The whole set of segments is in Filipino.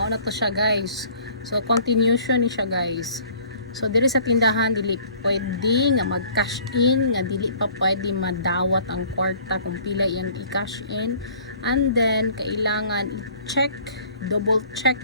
mao na to siya guys. So continuation ni siya guys. So diri sa tindahan dili pwede nga mag-cash in, nga dili pa pwede madawat ang kwarta kung pila iyang i-cash in. And then kailangan i-check, double check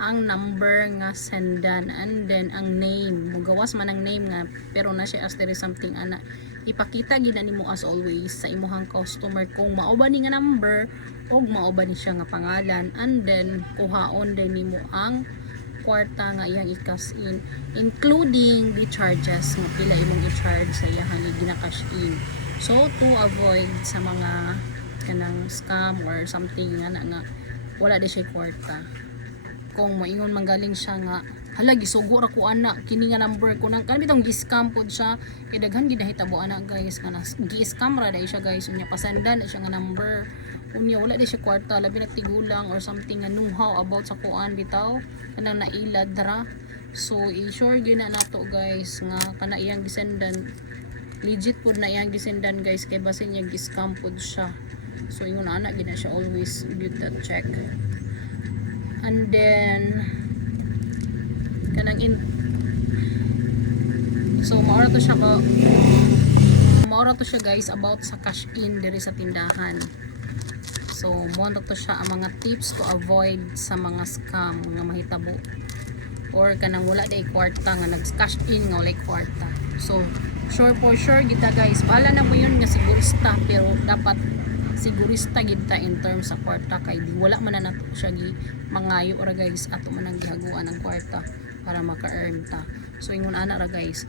ang number nga sendan, and then ang name. Mugawas man ang name nga pero na siya as there is something ana. Ipakita gid nimo as always sa imuhang customer kung mao ba ni nga number og mao ba ni siya nga pangalan, and then kuhaon din nimo ang kwarta nga iyang i-cash in, including the charges nga pila imong i-charge sa iyang gina-cash in. So to avoid sa mga kanang scam or something nga wala di siya kwarta. Kung moingon manggaling siya nga hala gisugo ra ko ana kini nga number ko nang kan bitong gi-scam pod siya, kay daghan gid nahitabo ana guys kana gi-scam ra dai siya guys, unya pasandan na siya nga number, unya wala di siya kwarta, labi na tigulang or something nga know-how about sa kuan bitaw kanang nailad ra. So i-sure gyud na nato guys nga kana iyang gisendan legit pod na iyang gisendan guys, kay basin niya gi-scam pod siya. So ingon ana gid na siya always good that check. And then kanang so maura to siya guys about sa cash in diri sa tindahan. So maura to siya ang mga tips to avoid sa mga scam nga mahitabo or kanang wala day kwarta nga nag-cash in nga wala kwarta. So sure for sure kita guys, bahala na mo yun nga sigurista, pero dapat sigurista gid ta in terms sa kwarta, kay di wala man na nato siya gi mangayo ra guys ato man ang gihaguan ang kwarta para maka-earn ta. So ingon ana ra guys,